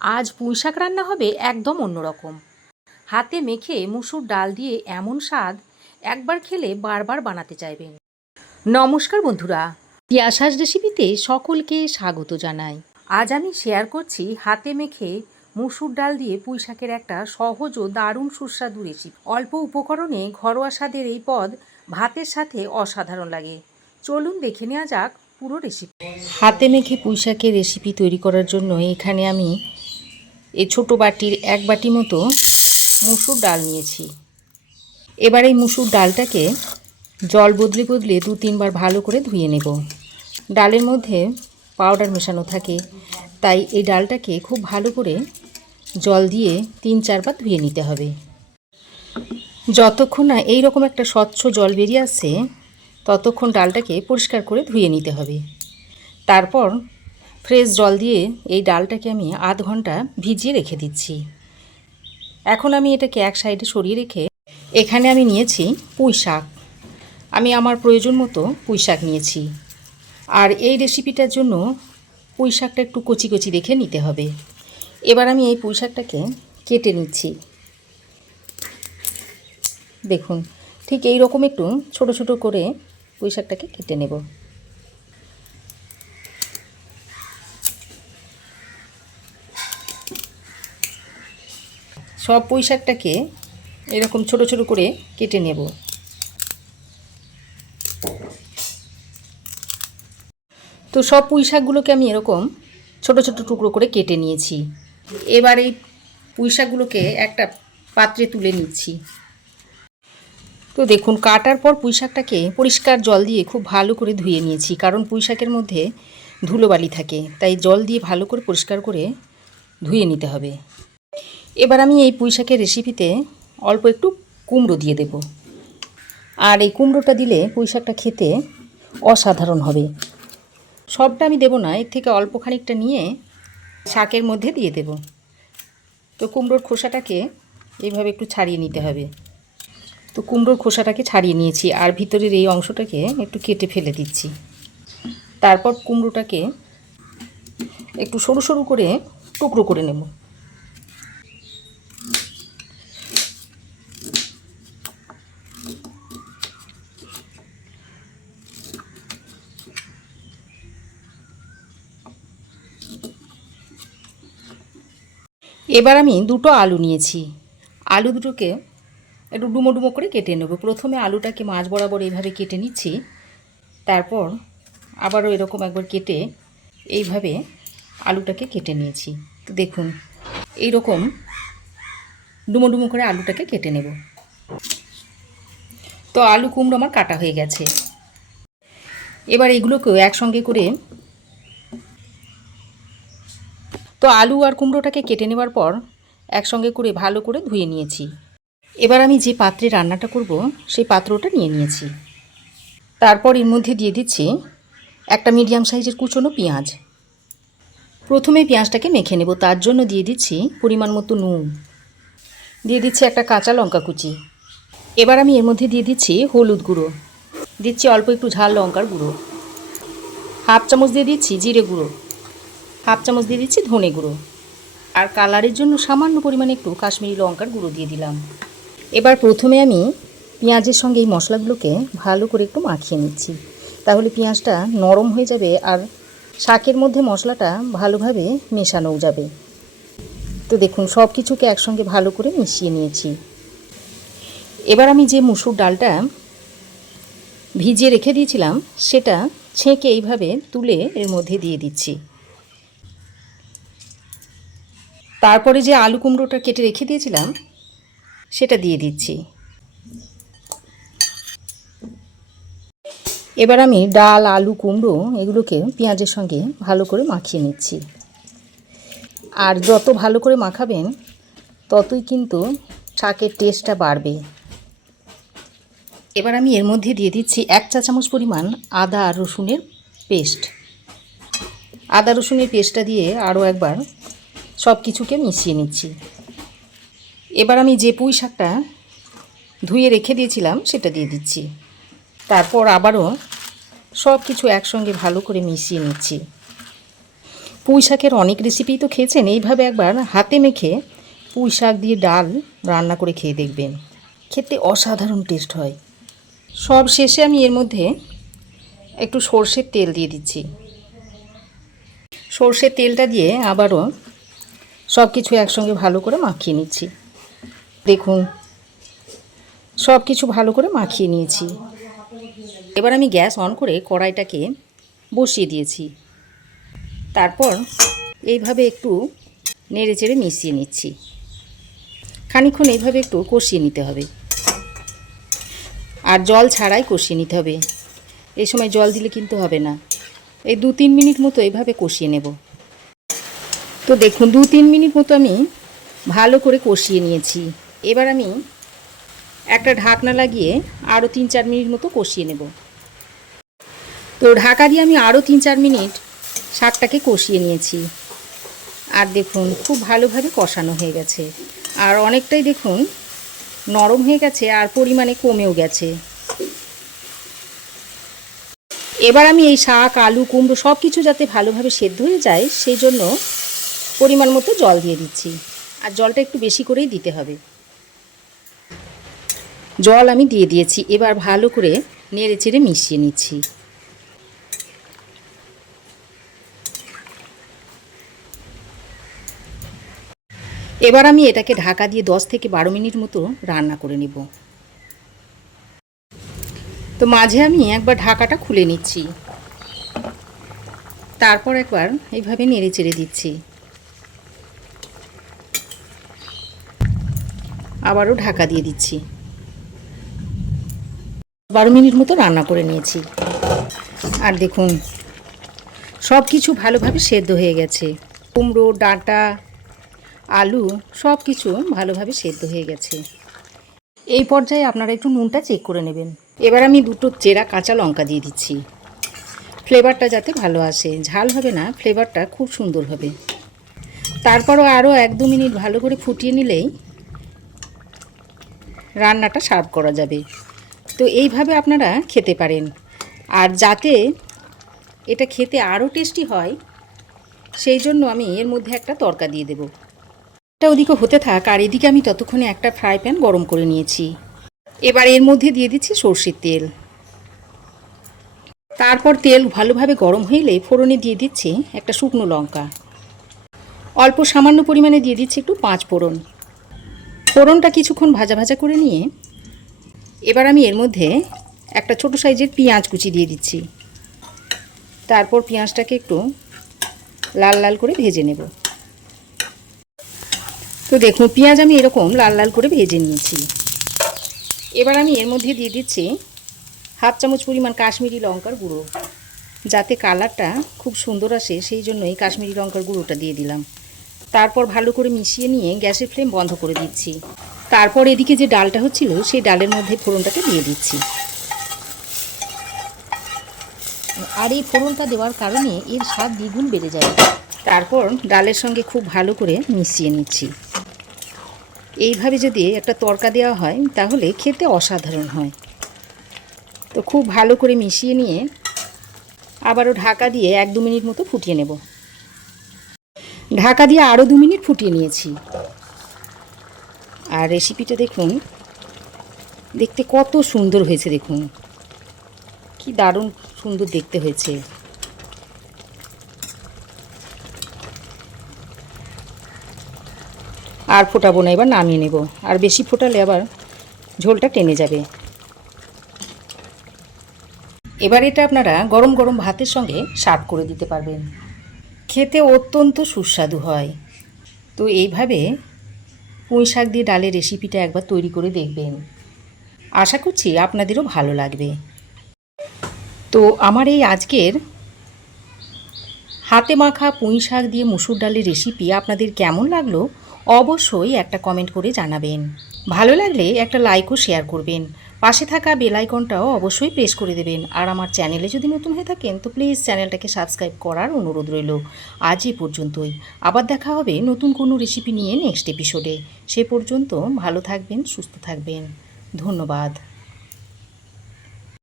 আজ পুঁইশাক রান্না হবে একদম অন্যরকম। হাতে মেখে মুসুর ডাল দিয়ে এমন স্বাদ, একবার খেলে বারবার বানাতে চাইবেন। নমস্কার বন্ধুরা, তিয়াশাস রেসিপিতে সকলকে স্বাগত জানাই। আজ আমি শেয়ার করছি হাতে মেখে মুসুর ডাল দিয়ে পুঁইশাকের একটা সহজ ও দারুণ সুস্বাদু রেসিপি। অল্প উপকরণে ঘরোয়া স্বাদের এই পদ ভাতের সাথে অসাধারণ লাগে। চলুন দেখে নেওয়া যাক পুরো রেসিপি। হাতে মেখে পুঁইশাকের রেসিপি তৈরি করার জন্য এখানে আমি এই ছোটো বাটির 1 বাটি মতো মুসুর ডাল নিয়েছি। এবার এই মুসুর ডালটাকে জল বদলে বদলে 2-3 বার ভালো করে ধুয়ে নেব। ডালের মধ্যে পাউডার মেশানো থাকে, তাই এই ডালটাকে খুব ভালো করে জল দিয়ে 3-4 বার ধুয়ে নিতে হবে। যতক্ষণ না এই রকম একটা স্বচ্ছ জল বেরিয়ে আসছে ততক্ষণ ডালটাকে পরিষ্কার করে ধুয়ে নিতে হবে। তারপর ফ্রেশ জল দিয়ে এই ডালটাকে আমি আধ ঘন্টা ভিজিয়ে রেখে দিচ্ছি। এখন আমি এটাকে এক সাইডে সরিয়ে রেখে এখানে আমি নিয়েছি পুঁই শাক। আমি আমার প্রয়োজন মতো পুঁই শাক নিয়েছি। আর এই রেসিপিটার জন্য পুঁই শাকটা একটু কচি কচি দেখে নিতে হবে। এবার আমি এই পুঁই শাকটাকে কেটে নিচ্ছি। দেখুন, ঠিক এই রকম একটু ছোট ছোট করে পুঁই শাকটাকে কেটে নেব। সব পুঁই শাকটাকে এরকম ছোট ছোট করে কেটে নেব। তো সব পুঁই শাকগুলোকে আমি এরকম ছোট ছোট টুকরো করে কেটে নিয়েছি। এবার এই পুঁই শাকগুলোকে একটা পাত্রে তুলে নিচ্ছি। তো দেখুন, কাটার পর পুঁই শাকটাকে পরিষ্কার জল দিয়ে খুব ভালো করে ধুয়ে নিয়েছি, কারণ পুঁই শাকের মধ্যে ধুলোবালি থাকে, তাই জল দিয়ে ভালো করে পরিষ্কার করে ধুয়ে নিতে হবে। এবার আমি এই পুঁই শাকের রেসিপিতে অল্প একটু কুমড়ো দিয়ে দেব। আর এই কুমড়োটা দিলে পুঁই শাকটা খেতে অসাধারণ হবে। সবটা আমি দেব না, এর থেকে অল্প খানিকটা নিয়ে শাকের মধ্যে দিয়ে দেব। তো কুমড়োর খোসাটাকে এইভাবে একটু ছাড়িয়ে নিতে হবে। তো কুমড়োর খোসাটাকে ছাড়িয়ে নিয়েছি, আর ভিতরের এই অংশটাকে একটু কেটে ফেলে দিচ্ছি। তারপর কুমড়োটাকে একটু সরু সরু করে টুকরো করে নেব। এবার আমি 2টো আলু নিয়েছি। আলু দুটোকে একটু ডুমো ডুমো করে কেটে নেব। প্রথমে আলুটাকে মাঝ বরাবর এইভাবে কেটে নিচ্ছি, তারপর আবারও এরকম একবার কেটে এইভাবে আলুটাকে কেটে নিয়েছি। তো দেখুন, এই রকম ডুমো ডুমো করে আলুটাকে কেটে নেব। তো আলু কুমড়ো আমার কাটা হয়ে গেছে। এবার এগুলোকেও একসঙ্গে করে আলু আর কুমড়োটাকে কেটে নেওয়ার পর একসঙ্গে করে ভালো করে ধুয়ে নিয়েছি। এবার আমি যে পাত্রে রান্নাটা করব সেই পাত্রটা নিয়ে নিয়েছি। তারপর এর মধ্যে দিয়ে দিচ্ছি একটা মিডিয়াম সাইজের কুচনো পেঁয়াজ। প্রথমে পেঁয়াজটাকে মেখে নেব, তার জন্য দিয়ে দিচ্ছি পরিমাণ মতো নুন, দিয়ে দিচ্ছি একটা কাঁচা লঙ্কা কুচি। এবার আমি এর মধ্যে দিয়ে দিচ্ছি হলুদ গুঁড়ো, দিচ্ছি অল্প একটু ঝাল লঙ্কার গুঁড়ো, হাফ চামচ দিয়ে দিচ্ছি জিরে গুঁড়ো, হাফ চামচ দিয়ে দিচ্ছি ধনে গুঁড়ো, আর কালারের জন্য সামান্য পরিমাণে একটু কাশ্মীরি লঙ্কার গুঁড়ো দিয়ে দিলাম। এবার প্রথমে আমি পেঁয়াজের সঙ্গে এই মশলাগুলোকে ভালো করে একটু মাখিয়ে নিচ্ছি, তাহলে পেঁয়াজটা নরম হয়ে যাবে আর শাকের মধ্যে মশলাটা ভালোভাবে মেশানোও যাবে। তো দেখুন, সব কিছুকে একসঙ্গে ভালো করে মিশিয়ে নিয়েছি। এবার আমি যে মুসুর ডালটা ভিজিয়ে রেখে দিয়েছিলাম সেটা ছেঁকে এইভাবে তুলে এর মধ্যে দিয়ে দিচ্ছি। তারপরে যে আলু কুমড়োটা কেটে রেখে দিয়েছিলাম সেটা দিয়ে দিচ্ছি। এবার আমি ডাল, আলু, কুমড়ো এগুলোকে পেঁয়াজের সঙ্গে ভালো করে মাখিয়ে নিচ্ছি। আর যত ভালো করে মাখাবেন ততই কিন্তু শাকের টেস্টটা বাড়বে। এবার আমি এর মধ্যে দিয়ে দিচ্ছি 1 চা চামচ পরিমাণ আদা আর রসুনের পেস্ট। আদা রসুনের পেস্টটা দিয়ে আরও একবার সব কিছুকে মিশিয়ে নিচ্ছি। এবার আমি যে পুঁই শাকটা ধুয়ে রেখে দিয়েছিলাম সেটা দিয়ে দিচ্ছি। তারপর আবারও সব কিছু একসঙ্গে ভালো করে মিশিয়ে নিচ্ছি। পুঁই শাকের অনেক রেসিপি তো খেয়েছেন, এইভাবে একবার হাতে মেখে পুঁই শাক দিয়ে ডাল রান্না করে খেয়ে দেখবেন, খেতে অসাধারণ টেস্ট হয়। সব শেষে আমি এর মধ্যে একটু সর্ষের তেল দিয়ে দিচ্ছি। সর্ষের তেলটা দিয়ে আবারও সব কিছু একসঙ্গে ভালো করে মাখিয়ে নিচ্ছি। দেখুন সব কিছু ভালো করে মাখিয়ে নিয়েছি। এবার আমি গ্যাস অন করে কড়াইটাকে বসিয়ে দিয়েছি। তারপর এইভাবে একটু নেড়ে চেড়ে মিশিয়ে নিচ্ছি। খানিকক্ষণ এইভাবে একটু কষিয়ে নিতে হবে, আর জল ছাড়াই কষিয়ে নিতে হবে। এই সময় জল দিলে কিন্তু হবে না। এই 2-3 মিনিট মতো এইভাবে কষিয়ে নেব। তো দেখুন 2-3 মিনিট মতো আমি ভালো করে কষিয়ে নিয়েছি। এবার আমি একটা ঢাকনা লাগিয়ে আরও 3-4 মিনিট মতো কষিয়ে নেব। তো ঢাকা দিয়ে আমি আরও 3-4 মিনিট শাকটাকে কষিয়ে নিয়েছি। আর দেখুন খুব ভালোভাবে কষানো হয়ে গেছে, আর অনেকটাই দেখুন নরম হয়ে গেছে, আর পরিমাণে কমেও গেছে। এবার আমি এই শাক, আলু, কুমড়ো সব কিছু যাতে ভালোভাবে সেদ্ধ হয়ে যায় সেই জন্য পরিমাণ মতো জল দিয়ে দিচ্ছি। আর জলটা একটু বেশি করেই দিতে হবে। জল আমি দিয়ে দিয়েছি। এবার ভালো করে নেড়ে চেড়ে মিশিয়ে নিচ্ছি। এবার আমি এটাকে ঢাকা দিয়ে 10 থেকে 12 মিনিট মতো রান্না করে নেব। তো মাঝে আমি একবার ঢাকাটা খুলে নিচ্ছি, তারপর একবার এইভাবে নেড়ে চেড়ে দিচ্ছি। আবারও ঢাকা দিয়ে দিচ্ছি। 12 মিনিট মতো রান্না করে নিয়েছি। আর দেখুন সব কিছু ভালোভাবে সেদ্ধ হয়ে গেছে। কুমড়ো, ডাঁটা, আলু সব কিছু ভালোভাবে সেদ্ধ হয়ে গেছে। এই পর্যায়ে আপনারা একটু নুনটা চেক করে নেবেন। এবার আমি 2টো চেরা কাঁচা লঙ্কা দিয়ে দিচ্ছি, ফ্লেভারটা যাতে ভালো আসে। ঝাল হবে না, ফ্লেভারটা খুব সুন্দর হবে। তারপরও আরও 1-2 মিনিট ভালো করে ফুটিয়ে নিলেই রান্নাটা সার্ভ করা যাবে। তো এইভাবে আপনারা খেতে পারেন। আর যাতে এটা খেতে আরও টেস্টি হয় সেই জন্য আমি এর মধ্যে একটা তড়কা দিয়ে দেব। এটা ওদিকে হতে থাক, আর এদিকে আমি ততক্ষণে একটা ফ্রাই প্যান গরম করে নিয়েছি। এবার এর মধ্যে দিয়ে দিচ্ছি সর্ষের তেল। তারপর তেল ভালোভাবে গরম হইলে ফোড়নে দিয়ে দিচ্ছি একটা শুকনো লঙ্কা। অল্প সামান্য পরিমাণে দিয়ে দিচ্ছি একটু 5 ফোড়ন। ফোড়নটা কিছুক্ষণ ভাজা ভাজা করে নিয়ে এবার আমি এর মধ্যে একটা ছোট সাইজের পেঁয়াজ কুচি দিয়ে দিচ্ছি। তারপর পেঁয়াজটাকে একটু লাল লাল করে ভেজে নেব। তো দেখুন পেঁয়াজ আমি এরকম লাল লাল করে ভেজে নিয়েছি। এবার আমি এর মধ্যে দিয়ে দিচ্ছি 1/2 চামচ পরিমাণ কাশ্মীরি লঙ্কার গুঁড়ো। যাতে কালারটা খুব সুন্দর আসে সেই জন্য এই কাশ্মীরি লঙ্কার গুঁড়োটা দিয়ে দিলাম। তারপর ভালো করে মিশিয়ে নিয়ে গ্যাসের ফ্লেম বন্ধ করে দিচ্ছি। তারপর এদিকে যে ডালটা হচ্ছিল সেই ডালের মধ্যে ফোড়নটাকে দিয়ে দিচ্ছি। আর এই ফোড়নটা দেওয়ার কারণে এর স্বাদ দ্বিগুণ বেড়ে যায়। তারপর ডালের সঙ্গে খুব ভালো করে মিশিয়ে নিচ্ছি। এইভাবে যদি একটা তড়কা দেওয়া হয় তাহলে খেতে অসাধারণ হয়। তো খুব ভালো করে মিশিয়ে নিয়ে আবারও ঢাকা দিয়ে 1-2 মিনিট মতো ফুটিয়ে নেব। ঢাকা দিয়ে আরও 2 মিনিট ফুটিয়ে নিয়েছি। আর রেসিপিটা দেখুন দেখতে কত সুন্দর হয়েছে। দেখুন কি দারুণ সুন্দর দেখতে হয়েছে। আর ফোটাবো না, এবার নামিয়ে নেব। আর বেশি ফোটালে আবার ঝোলটা টেনে যাবে। এবার এটা আপনারা গরম গরম ভাতের সঙ্গে সার্ভ করে দিতে পারবেন। খেতে অত্যন্ত সুস্বাদু হয়। তো এইভাবে পুঁই শাক দিয়ে ডালের রেসিপিটা একবার তৈরি করে দেখবেন। আশা করছি আপনাদেরও ভালো লাগবে। তো আমার এই আজকের হাতে মাখা পুঁই শাক দিয়ে মুসুর ডালের রেসিপি আপনাদের কেমন লাগলো অবশ্যই একটা কমেন্ট করে জানাবেন। ভালো লাগলে একটা লাইক ও শেয়ার করবেন। পাশে থাকা বেল আইকনটাও অবশ্যই প্রেস করে দেবেন। আর আমার চ্যানেলে যদি নতুন হয়ে থাকেন তো প্লিজ চ্যানেলটাকে সাবস্ক্রাইব করার অনুরোধ রইল। আজ এই পর্যন্তই। আবার দেখা হবে নতুন কোনো রেসিপি নিয়ে নেক্সট এপিসোডে। সে পর্যন্ত ভালো থাকবেন, সুস্থ থাকবেন। ধন্যবাদ।